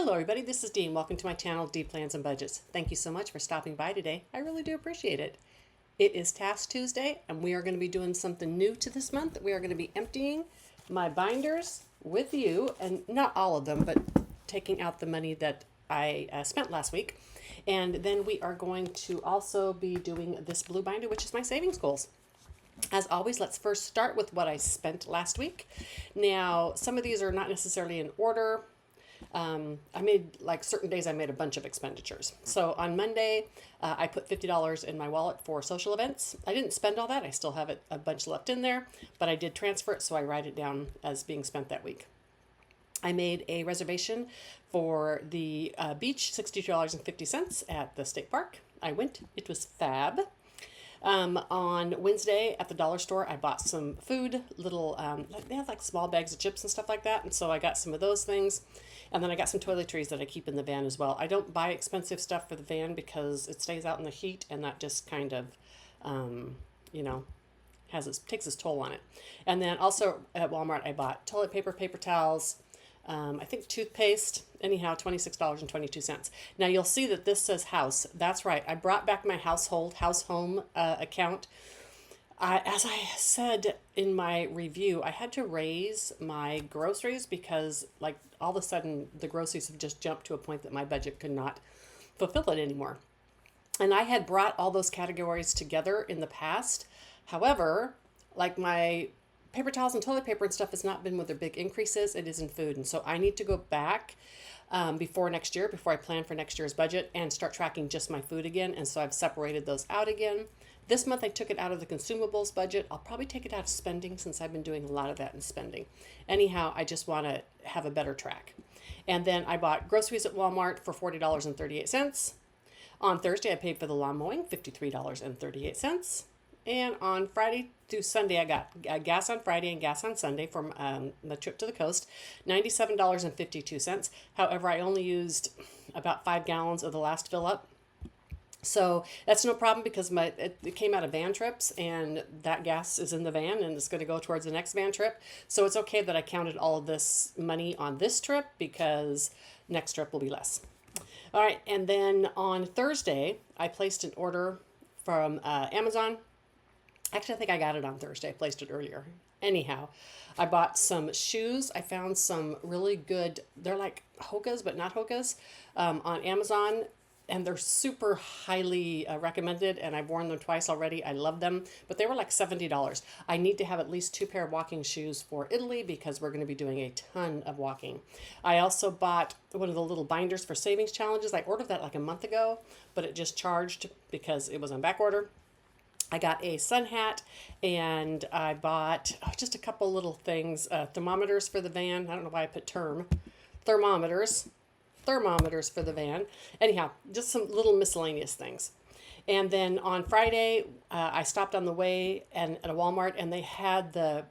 Hello everybody, this is Dean. Welcome to my channel, Dee Plans and Budgets. Thank you so much for stopping by today. I really do appreciate it. It is Task Tuesday and we are going to be doing something new to this month. We are going to be emptying my binders with you, and not all of them, but taking out the money that I spent last week. And then we are going to also be doing this blue binder, which is my savings goals. As always, let's first start with what I spent last week. Now, some of these are not necessarily in order. I made, like certain days I made a bunch of expenditures. So on Monday, I put $50 in my wallet for social events. I didn't spend all that. I still have a bunch left in there, but I did transfer it, so I write it down as being spent that week. I made a reservation for the beach, $62.50 at the state park. I went. It was fab. On Wednesday at the dollar store, I bought some food, they have like small bags of chips and stuff like that. And so I got some of those things. And then I got some toiletries that I keep in the van as well. I don't buy expensive stuff for the van because it stays out in the heat, and that just kind of, takes its toll on it. And then also at Walmart, I bought toilet paper, paper towels, I think toothpaste, anyhow, $26.22. Now you'll see that this says house. That's right. I brought back my house home account. As I said in my review, I had to raise my groceries because like all of a sudden the groceries have just jumped to a point that my budget could not fulfill it anymore. And I had brought all those categories together in the past. However, like my paper towels and toilet paper and stuff has not been with their big increases. It is in food. And so I need to go back before next year, before I plan for next year's budget, and start tracking just my food again. And so I've separated those out again. This month I took it out of the consumables budget. I'll probably take it out of spending since I've been doing a lot of that in spending. Anyhow, I just want to have a better track. And then I bought groceries at Walmart for $40.38. On Thursday, I paid for the lawn mowing, $53.38. And on Friday through Sunday, I got gas on Friday and gas on Sunday from the trip to the coast, $97.52. However, I only used about 5 gallons of the last fill up. So that's no problem because it came out of van trips, and that gas is in the van and it's going to go towards the next van trip. So it's okay that I counted all of this money on this trip because next trip will be less. All right. And then on Thursday, I placed an order from Amazon. Actually, I think I got it on Thursday. I placed it earlier. Anyhow, I bought some shoes. I found some really good, they're like Hokas, but not Hokas, on Amazon. And they're super highly recommended, and I've worn them twice already. I love them, but they were like $70. I need to have at least 2 pair of walking shoes for Italy because we're going to be doing a ton of walking. I also bought one of the little binders for savings challenges. I ordered that like a month ago, but it just charged because it was on back order. I got a sun hat, and I bought just a couple little things, thermometers for the van. I don't know why I put thermometers for the van. Anyhow, just some little miscellaneous things. And then on Friday, I stopped on the way at a Walmart, and they had the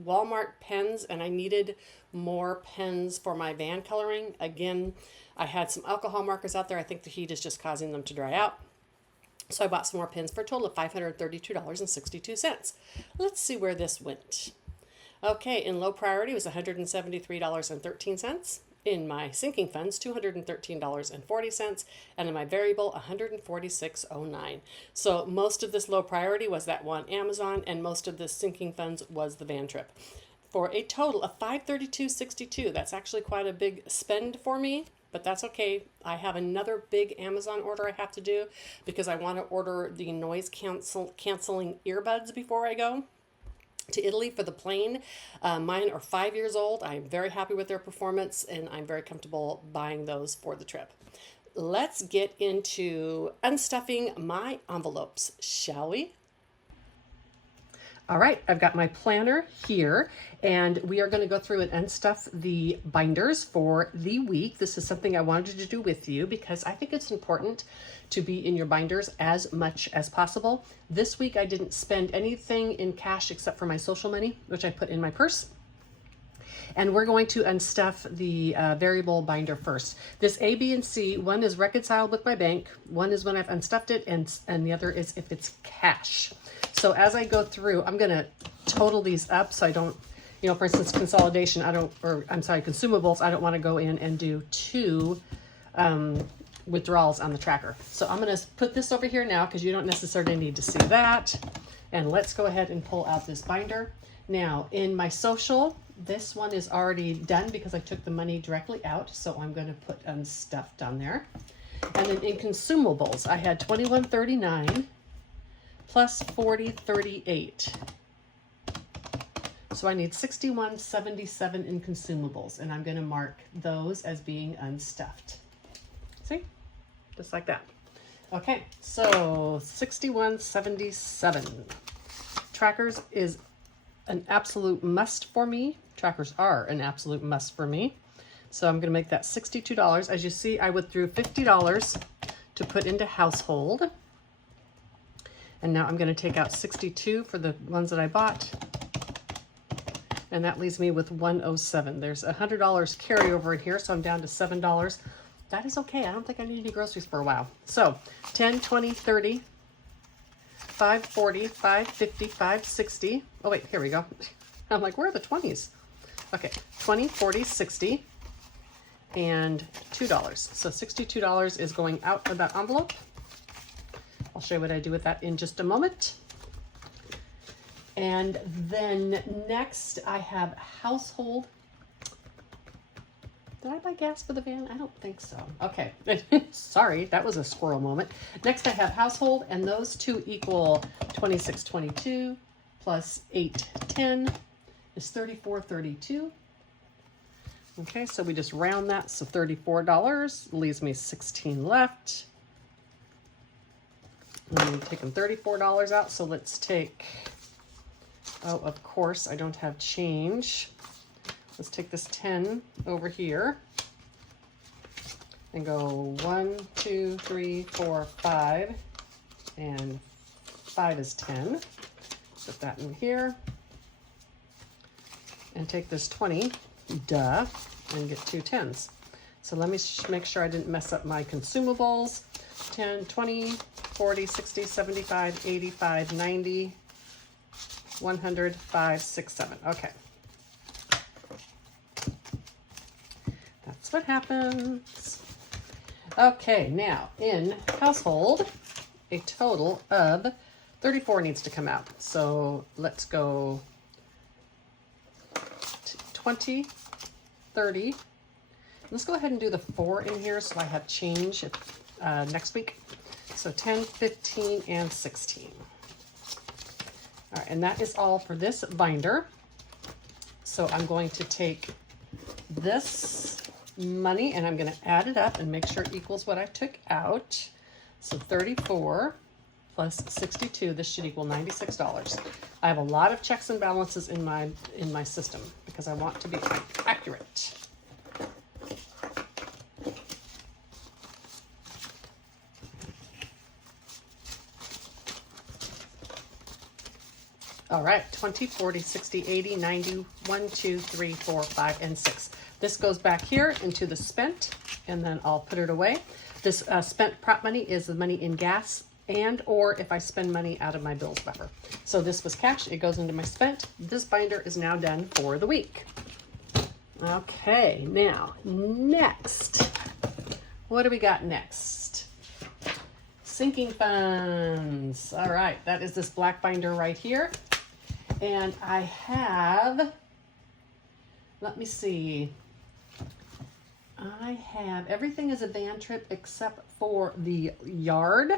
Walmart pens, and I needed more pens for my van coloring. Again, I had some alcohol markers out there. I think the heat is just causing them to dry out. So I bought some more pens for a total of $532.62. Let's see where this went. Okay, in low priority was $173.13. In my sinking funds, $213.40, and in my variable, $146.09. So most of this low priority was that one Amazon, and most of this sinking funds was the van trip, for a total of $532.62. That's actually quite a big spend for me, but that's okay. I have another big Amazon order I have to do because I want to order the noise canceling earbuds before I go to Italy for the plane. Mine are 5 years old. I'm very happy with their performance, and I'm very comfortable buying those for the trip. Let's get into unstuffing my envelopes, shall we? All right, I've got my planner here, and we are going to go through and unstuff the binders for the week. This is something I wanted to do with you because I think it's important to be in your binders as much as possible. This week I didn't spend anything in cash except for my social money, which I put in my purse. And we're going to unstuff the variable binder first. This A, B, and C, one is reconciled with my bank, one is when I've unstuffed it, and the other is if it's cash. So as I go through, I'm going to total these up so I don't you know, for instance, consolidation, consumables, I don't want to go in and do 2 withdrawals on the tracker. So I'm going to put this over here now because you don't necessarily need to see that. And let's go ahead and pull out this binder. Now in my social, this one is already done because I took the money directly out. So I'm going to put unstuffed on there. And then in consumables, I had $21.39 plus $40.38. So I need $61.77 in consumables, and I'm going to mark those as being unstuffed. See? Just like that. Okay, so $61.77. Trackers is an absolute must for me. Trackers are an absolute must for me. So I'm going to make that $62. As you see, I withdrew $50 to put into household. And now I'm going to take out $62 for the ones that I bought. And that leaves me with $107. There's $100 carryover in here, so I'm down to $7. That is okay. I don't think I need any groceries for a while. So 10, 20, 30, 5, 40, 5, 50, 5, 60. Oh wait, here we go. I'm like, where are the 20s? Okay, 20, 40, 60, and $2. So $62 is going out of that envelope. I'll show you what I do with that in just a moment. And then next I have household. Did I buy gas for the van? I don't think so. Okay, sorry, that was a squirrel moment. Next I have household, and those two equal $26.22 plus $8.10 is $34.32. Okay, so we just round that, so $34 leaves me 16 left. I'm taking $34 out, so let's take, oh, of course, I don't have change. Let's take this 10 over here and go 1, 2, 3, 4, 5, and 5 is 10. Put that in here and take this 20, duh, and get 2 10s. So let me make sure I didn't mess up my consumables. 10, 20, 40, 60, 75, 85, 90, 100, 5, 6, 7. Okay. That's what happens. Okay, now in household, a total of 34 needs to come out. So let's go 20, 30. Let's go ahead and do the 4 in here so I have change next week. So 10, 15, and 16. All right, and that is all for this binder. So I'm going to take this money and I'm going to add it up and make sure it equals what I took out. So 34 plus 62, this should equal $96. I have a lot of checks and balances in my system because I want to be accurate. All right, 20, 40, 60, 80, 90, 1, 2, 3, 4, 5, and 6. This goes back here into the spent, and then I'll put it away. This spent prop money is the money in gas and or if I spend money out of my bills buffer. So this was cash, it goes into my spent. This binder is now done for the week. Okay, now next, what do we got next? Sinking funds. All right, that is this black binder right here. And I have, let me see, I have, everything is a van trip except for the yard.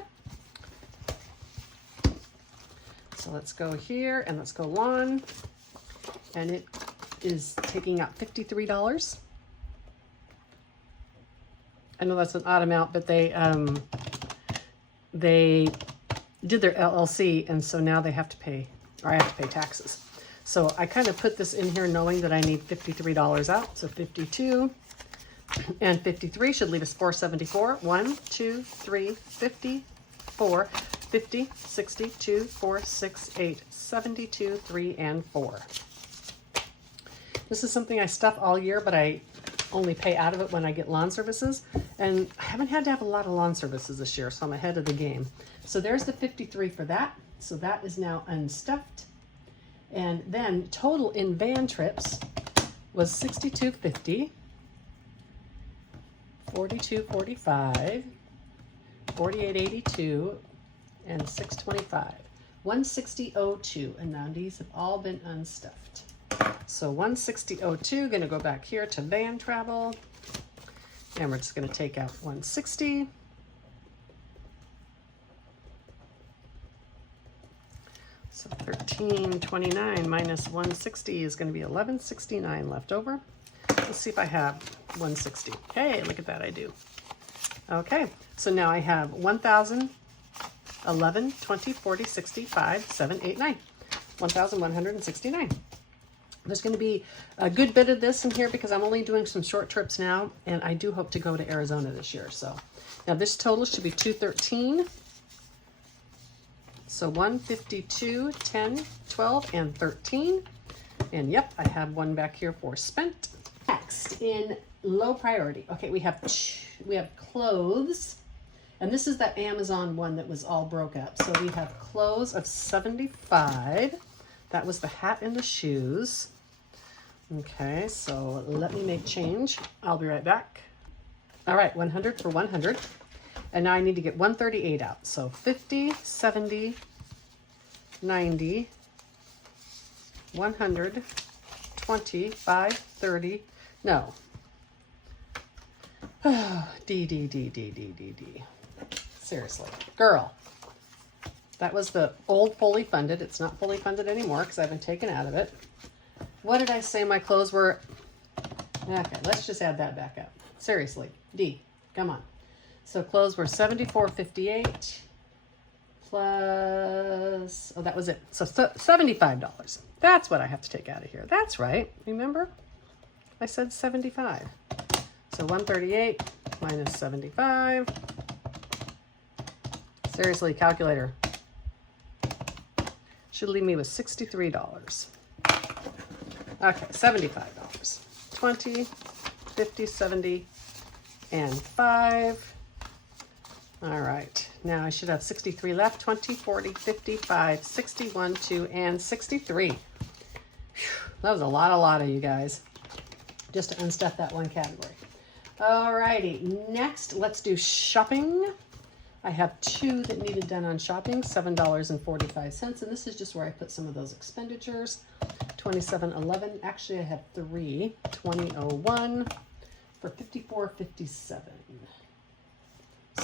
So let's go here and let's go lawn. And it is taking out $53. I know that's an odd amount, but they did their LLC, and so now they have to pay, or I have to pay taxes. So I kind of put this in here knowing that I need $53 out. So 52 and 53 should leave us 474. 1, 2, 3, 50, 4, 50, 60, 2, 4, 6, 8, 72, 3, and 4. This is something I stuff all year, but I only pay out of it when I get lawn services. And I haven't had to have a lot of lawn services this year, so I'm ahead of the game. So there's the 53 for that. So that is now unstuffed. And then total in van trips was $62.50, $42.45, $48.82, and $6.25. $160.02, and now these have all been unstuffed. So $160.02, gonna go back here to van travel, and we're just gonna take out $160. So $13.29 minus $160 is gonna be $11.69 left over. Let's see if I have $160. Hey, look at that, I do. Okay, so now I have 1,000, 11, 20, 40, 60, 5, 7, 8, 9. 1,169. There's going to be a good bit of this in here because I'm only doing some short trips now, and I do hope to go to Arizona this year. So now this total should be 213. So 152, 10, 12, and 13. And yep, I have one back here for spent. Next, in low priority. Okay, we have clothes. And this is that Amazon one that was all broke up. So we have clothes of $75. That was the hat and the shoes. Okay, so let me make change. I'll be right back. All right, 100 for 100. And now I need to get 138 out. So 50, 70, 90, 100, 20, 5, 30. No. D. Seriously, girl. That was the old fully funded. It's not fully funded anymore because I've been taken out of it. What did I say my clothes were? Okay, let's just add that back up. Seriously, D, come on. So clothes were $74.58 plus, oh, that was it. So $75. That's what I have to take out of here. That's right. Remember? I said 75. So 138 minus 75. Seriously, calculator. Should leave me with $63. Okay, $75. 20, 50, 70, and 5. All right, now I should have 63 left. 20, 40, 55, 61, 2, and 63. Whew, that was a lot of you guys. Just to unstuff that one category. All righty, next let's do shopping. I have 2 that needed done on shopping, $7.45, and this is just where I put some of those expenditures. $27.11. Actually, I have 3. $20.01 for $54.57.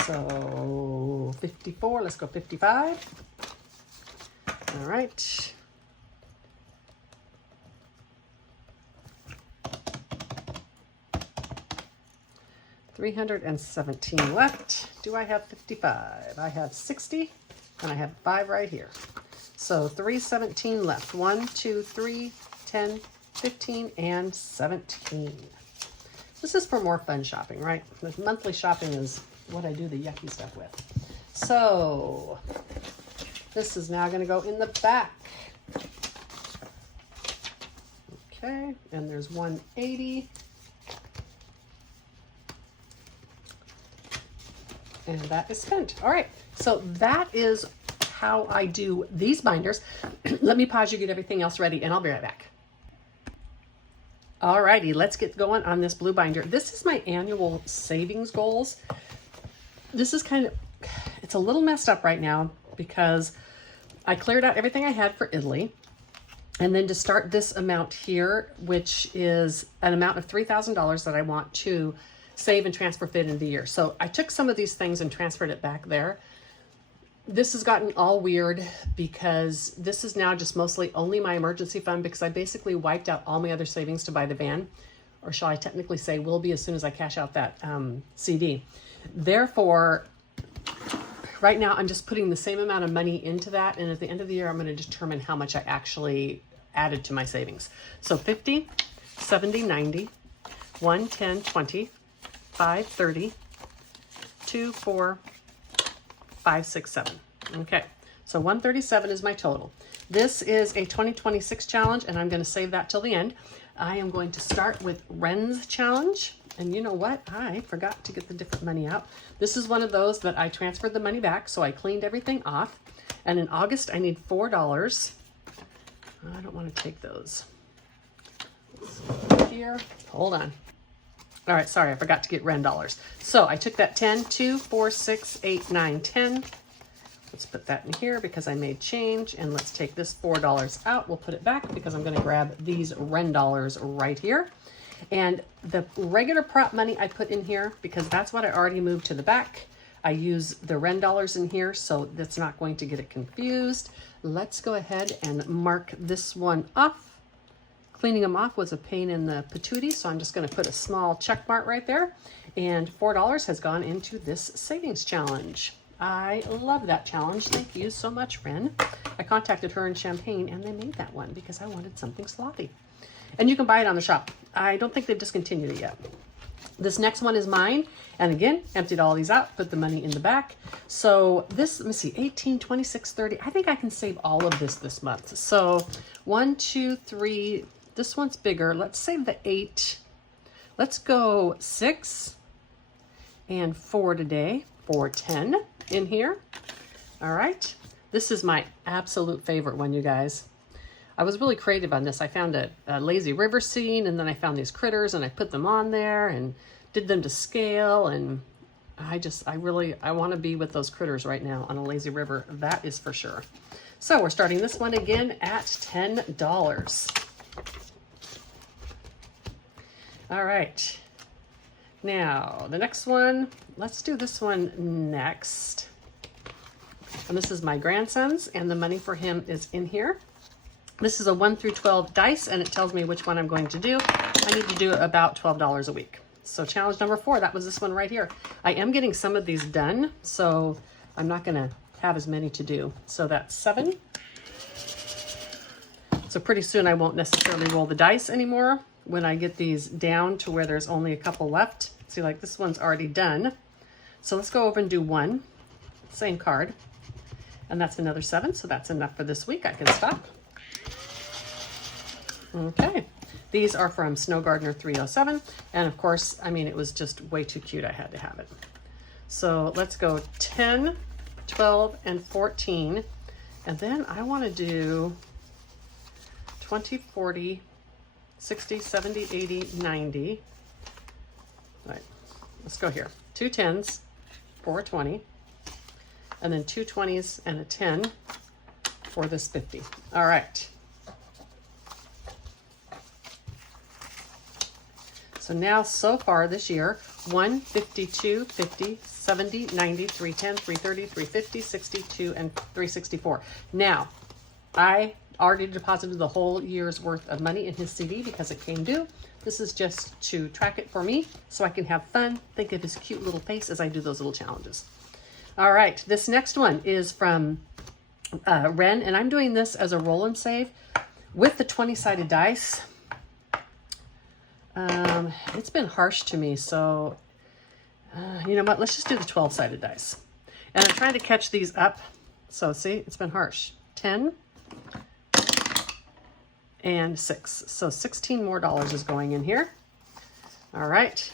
So 54. Let's go 55. All right. $317 left. Do I have 55? I have 60, and I have 5 right here. So 317 left. 1, 2, 3, 10, 15, and 17. This is for more fun shopping, right? The monthly shopping is what I do the yucky stuff with. So this is now going to go in the back. Okay, and there's 180. And that is spent. All right, so that is how I do these binders. Let me pause you, get everything else ready, and I'll be right back. All righty, let's get going on this blue binder. This is my annual savings goals. This is it's a little messed up right now because I cleared out everything I had for Italy. And then to start this amount here, which is an amount of $3,000 that I want to save and transfer fit into the year. So I took some of these things and transferred it back there. This has gotten all weird because this is now just mostly only my emergency fund because I basically wiped out all my other savings to buy the van, or shall I technically say will be as soon as I cash out that CD. Therefore, right now I'm just putting the same amount of money into that, and at the end of the year I'm going to determine how much I actually added to my savings. So 50, 70, 90, 1, 10, 20, 5, 30, 2, 4, 5, 6, 7. Okay, so 137 is my total. This is a 2026 challenge, and I'm going to save that till the end. I am going to start with Ren's challenge. And you know what? I forgot to get the different money out. This is one of those that I transferred the money back, so I cleaned everything off. And in August, I need $4 I don't want to take those. Here, hold on. All right, sorry, I forgot to get Ren dollars. So I took that 10, 2, 4, 6, 8, 9, 10. Let's put that in here because I made change, and let's take this $4 out. We'll put it back because I'm gonna grab these Ren dollars right here. And the regular prop money I put in here because that's what I already moved to the back. I use the Ren dollars in here, so that's not going to get it confused. Let's go ahead and mark this one off. Cleaning them off was a pain in the patootie, so I'm just going to put a small check mark right there. And $4 has gone into this savings challenge. I love that challenge. Thank you so much, Ren. I contacted her in Champaign, and they made that one because I wanted something sloppy. And you can buy it on the shop. I don't think they've discontinued it yet. This next one is mine. And again, emptied all these out, put the money in the back. So this, let me see, 18, 26, 30. I think I can save all of this month. So 1, 2, 3. This one's bigger. Let's save the 8. Let's go 6 and 4 today for 10 in here. All right. This is my absolute favorite one, you guys. I was really creative on this. I found a lazy river scene, and then I found these critters, and I put them on there and did them to scale. And I want to be with those critters right now on a lazy river. That is for sure. So we're starting this one again at $10. All right, now the next one, let's do this one next. And this is my grandson's, and the money for him is in here. This is a 1 through 12 dice, and it tells me which one I'm going to do. I need to do about $12 a week. So challenge number 4, that was this one right here. I am getting some of these done, so I'm not gonna have as many to do. So that's 7. So pretty soon I won't necessarily roll the dice anymore. When I get these down to where there's only a couple left. See, like this one's already done. So let's go over and do 1, same card. And that's another 7, so that's enough for this week. I can stop. Okay, these are from Snow Gardener 307. And of course, I mean, it was just way too cute. I had to have it. So let's go 10, 12, and 14. And then I want to do 20, 40, 60, 70, 80, 90. All right, let's go here. 2 10s for a 20, and then 2 20s and a 10 for this 50. All right. So now, so far this year, 1, 52, 50, 70, 90, 310, 330, 350, 62, and 364. Now, I already deposited the whole year's worth of money in his CD because it came due. This is just to track it for me so I can have fun, think of his cute little face as I do those little challenges. All right, this next one is from Ren, and I'm doing this as a roll and save with the 20-sided dice. It's been harsh to me, so you know what? Let's just do the 12-sided dice. And I'm trying to catch these up. So see, it's been harsh. 10 and 6. So $16 more is going in here. All right,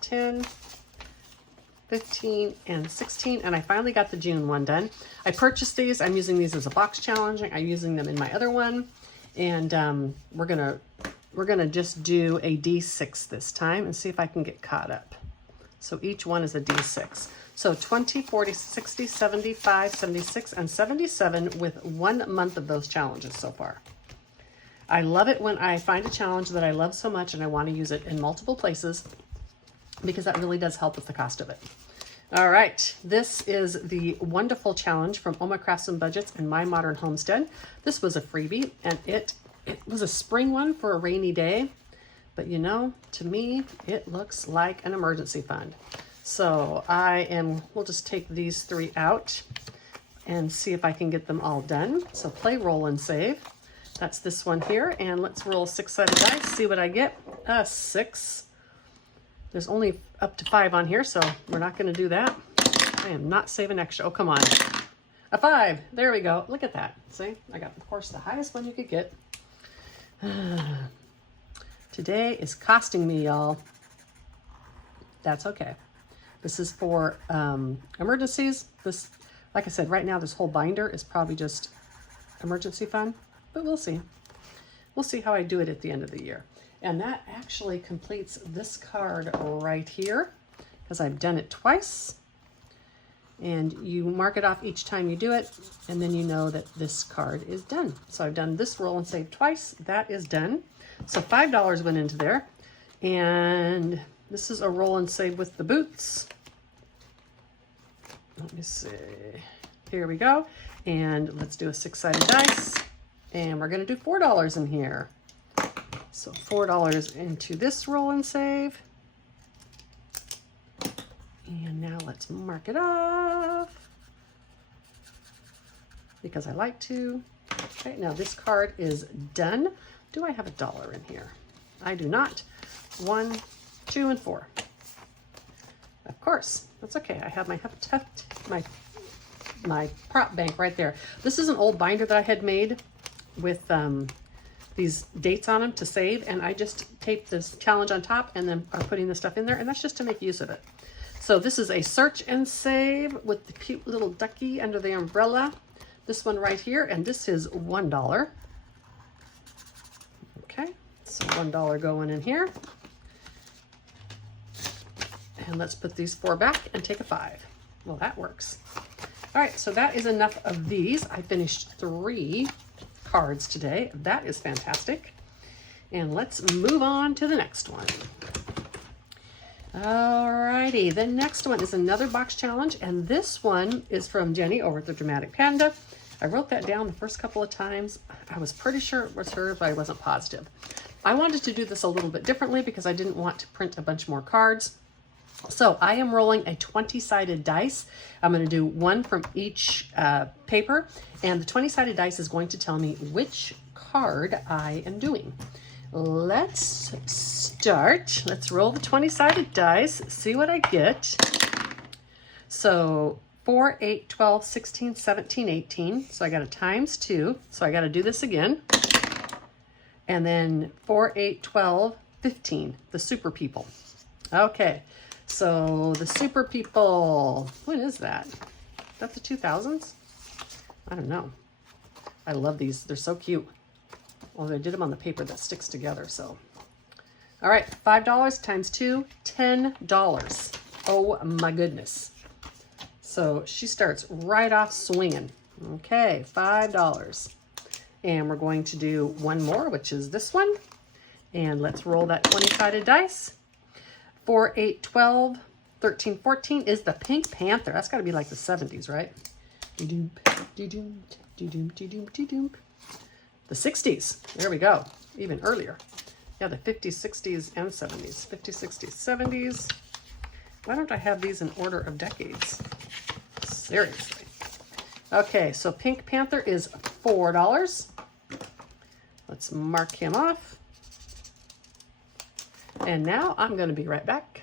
10, 15, and 16. And I finally got the June one done. I purchased these. I'm using these as a box challenge. I'm using them in my other one. And we're gonna just do a D6 this time and see if I can get caught up. So each one is a D6. So 20, 40, 60, 75, 76, and 77 with 1 month of those challenges so far. I love it when I find a challenge that I love so much and I want to use it in multiple places because that really does help with the cost of it. All right, this is the wonderful challenge from Oma Crafts and Budgets and My Modern Homestead. This was a freebie, and it was a spring one for a rainy day, but you know, to me, it looks like an emergency fund. So we'll just take these 3 out and see if I can get them all done. So play, roll, and save. That's this one here, and let's roll 6-sided dice, see what I get. 6. There's only up to 5 on here, so we're not gonna do that. I am not saving extra. Oh, come on. A 5, there we go. Look at that, see? I got, of course, the highest one you could get. Today is costing me, y'all. That's okay. This is for emergencies. This, like I said, right now this whole binder is probably just emergency fund, but we'll see. We'll see how I do it at the end of the year. And that actually completes this card right here, because I've done it twice. And you mark it off each time you do it, and then you know that this card is done. So I've done this roll and save twice. That is done. So $5 went into there. And this is a roll and save with the boots. Let me see. Here we go. And let's do a 6-sided dice. And we're going to do $4 in here. So $4 into this roll and save. And now let's mark it off, because I like to. Okay, now this card is done. Do I have $1 in here? I do not. 1, 2, and 4. Of course, that's okay. I have my prop bank right there. This is an old binder that I had made with these dates on them to save, and I just taped this challenge on top and then are putting the stuff in there, and that's just to make use of it. So this is a search and save with the cute little ducky under the umbrella. This one right here, and this is $1. Okay, so $1 going in here. And let's put these 4 back and take a 5. Well, that works. All right, so that is enough of these. I finished 3 cards today. That is fantastic. And let's move on to the next one. Alrighty, the next one is another box challenge, and this one is from Jenny over at the Dramatic Panda. I wrote that down the first couple of times. I was pretty sure it was her, but I wasn't positive. I wanted to do this a little bit differently because I didn't want to print a bunch more cards. So I am rolling a 20-sided dice. I'm going to do 1 from each paper, and the 20-sided dice is going to tell me which card I am doing. Let's start. Let's roll the 20-sided dice, see what I get. So 4, 8, 12, 16, 17, 18. So I got a times 2. So I got to do this again. And then 4, 8, 12, 15, the super people. Okay, so the super people, what is that? Is that the 2000s? I don't know. I love these. They're so cute. Well, they did them on the paper that sticks together, so. All right, $5 times 2, $10. Oh my goodness. So she starts right off swinging. Okay, $5. And we're going to do 1 more, which is this one. And let's roll that 20-sided dice. 4, 8, 12, 13, 14 is the Pink Panther. That's got to be like the 70s, right? De-doom, de-doom, de-doom, de-doom, de-doom. The 60s. There we go. Even earlier. Yeah, the 50s, 60s, and 70s. 50s, 60s, 70s. Why don't I have these in order of decades? Seriously. Okay, so Pink Panther is $4. Let's mark him off. And now I'm going to be right back.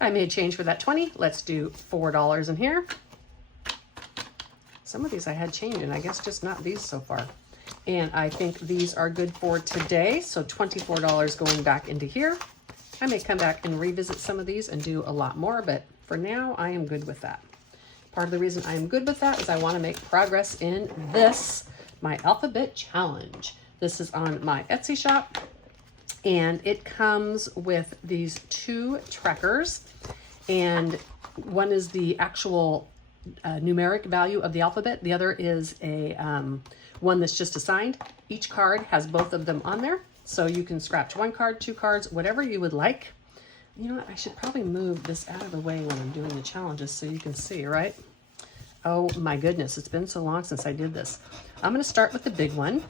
I made change for that 20. Let's do $4 in here. Some of these I had change in, I guess just not these so far. And I think these are good for today. So $24 going back into here. I may come back and revisit some of these and do a lot more, but for now I am good with that. Part of the reason I am good with that is I want to make progress in this, my alphabet challenge. This is on my Etsy shop, and it comes with these 2 trackers, and one is the actual numeric value of the alphabet. The other is a one that's just assigned. Each card has both of them on there, so you can scratch 1 card, 2 cards, whatever you would like. You know what? I should probably move this out of the way when I'm doing the challenges so you can see, right? Oh my goodness, it's been so long since I did this. I'm going to start with the big one.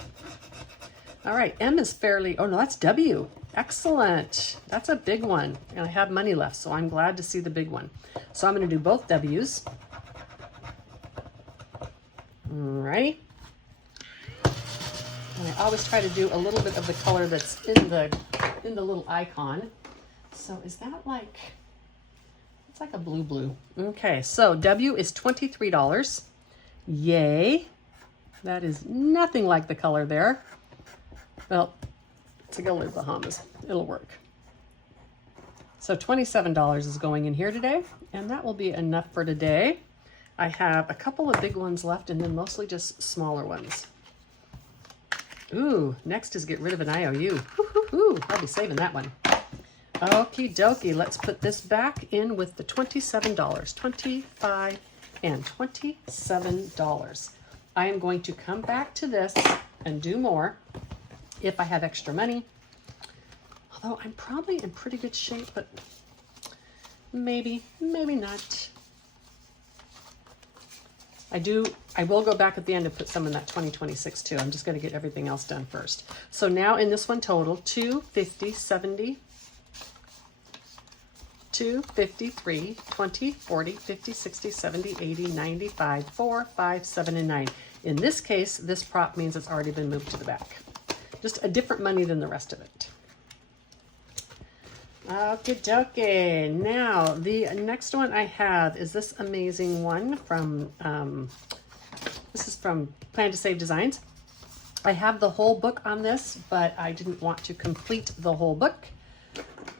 All right, M is fairly, oh no, that's W. Excellent. That's a big one. And I have money left, so I'm glad to see the big one. So I'm going to do both W's. All right. And I always try to do a little bit of the color that's in the little icon. So is that like, it's like a blue. Okay, so W is $23. Yay. That is nothing like the color there. Well, it's a Gilly Bahamas. It'll work. So $27 is going in here today, and that will be enough for today. I have a couple of big ones left and then mostly just smaller ones. Ooh, next is get rid of an IOU. Ooh, I'll be saving that one. Okie dokie, let's put this back in with the $27, $25 and $27. I am going to come back to this and do more if I have extra money. Although I'm probably in pretty good shape, but maybe not. I will go back at the end and put some in that 2026 too. I'm just going to get everything else done first. So now in this one total, 250, 70, 2, 53, 20, 40, 50, 60, 70, 80, 95, 4, 5, 7, and 9. In this case, this prop means it's already been moved to the back. Just a different money than the rest of it. Okie dokie. Now, the next one I have is this amazing one from, this is from Plan to Save Designs. I have the whole book on this, but I didn't want to complete the whole book.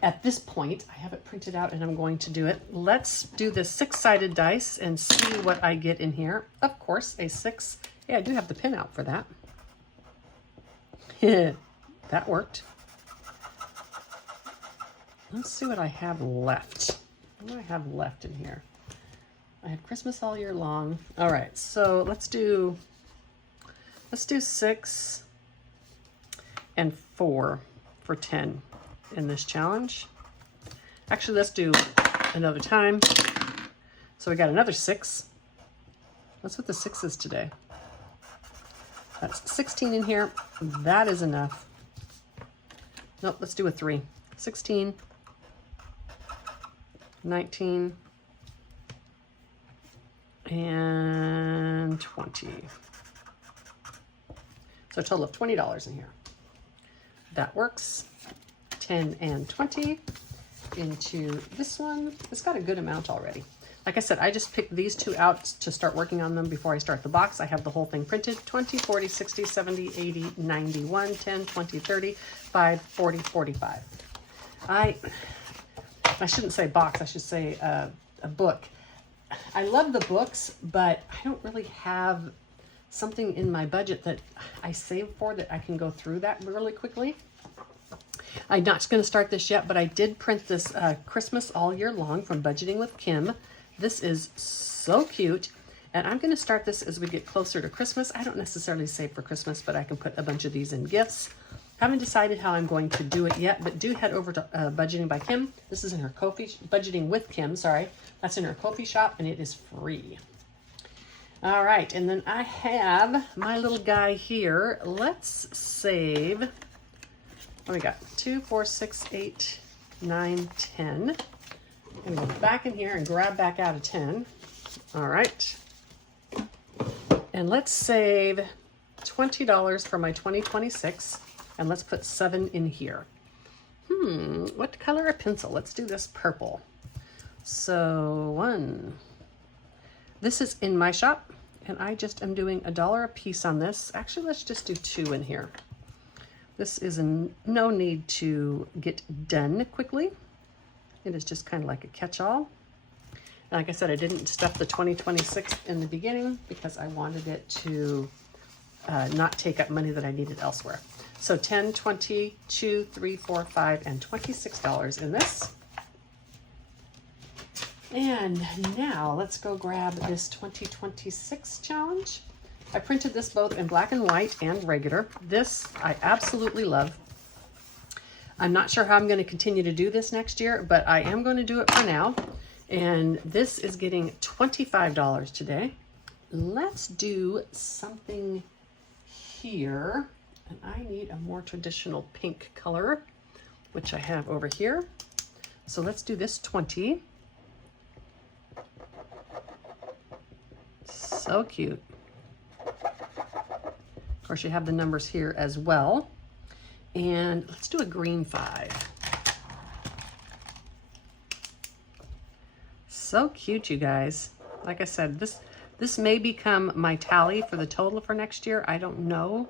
At this point, I have it printed out and I'm going to do it. Let's do the 6-sided dice and see what I get in here. Of course, a 6. Yeah, I do have the pin out for that. That worked. Let's see what I have left. What do I have left in here? I have Christmas all year long. All right, so let's do 6 and 4 for 10 in this challenge. Actually, let's do another time. So we got another 6. What's with the 6s today? That's 16 in here. That is enough. Nope, let's do a 3. 16, 19, and 20. So a total of $20 in here. That works. 10 and 20 into this one. It's got a good amount already. Like I said, I just picked these two out to start working on them before I start the box. I have the whole thing printed. 20, 40, 60, 70, 80, 91, 10, 20, 30, 5, 40, 45. I shouldn't say box, I should say a book. I love the books, but I don't really have something in my budget that I save for that I can go through that really quickly. I'm not going to start this yet, but I did print this Christmas all year long from Budgeting with Kim. This is so cute, and I'm going to start this as we get closer to Christmas. I don't necessarily save for Christmas, but I can put a bunch of these in gifts. Haven't decided how I'm going to do it yet, but do head over to Budgeting by Kim. This is in her Ko-fi, Budgeting with Kim, sorry. That's in her Ko-fi shop, and it is free. All right, and then I have my little guy here. Let's save, what do we got? 2, 4, 6, 8, 9, 10. I'm going to go back in here and grab back out a 10. All right. And let's save $20 for my 2026. And let's put 7 in here. What color of pencil? Let's do this purple. So 1. This is in my shop, and I just am doing $1 a piece on this. Actually, let's just do 2 in here. This is no need to get done quickly. It is just kind of like a catch-all. Like I said, I didn't stuff the 2026 in the beginning because I wanted it to not take up money that I needed elsewhere. So 10, 20, 2, 3, 4, 5, and $26 in this. And now let's go grab this 2026 challenge. I printed this both in black and white and regular. This I absolutely love. I'm not sure how I'm going to continue to do this next year, but I am going to do it for now. And this is getting $25 today. Let's do something here. And I need a more traditional pink color, which I have over here. So let's do this 20. So cute. Of course, you have the numbers here as well. And let's do a green 5. So cute, you guys. Like I said, this may become my tally for the total for next year. I don't know.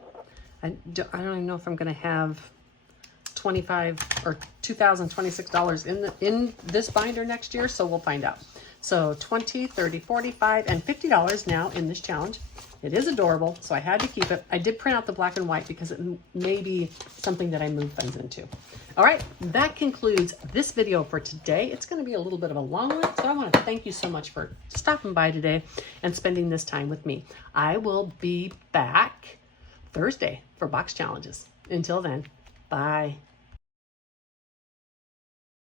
I don't even know if I'm going to have $25 or $2,026 in this binder next year, so we'll find out. So $20, $30, $45, and $50 now in this challenge. It is adorable, so I had to keep it. I did print out the black and white because it may be something that I move funds into. All right, that concludes this video for today. It's going to be a little bit of a long one, so I want to thank you so much for stopping by today and spending this time with me. I will be back Thursday for box challenges. Until then, bye.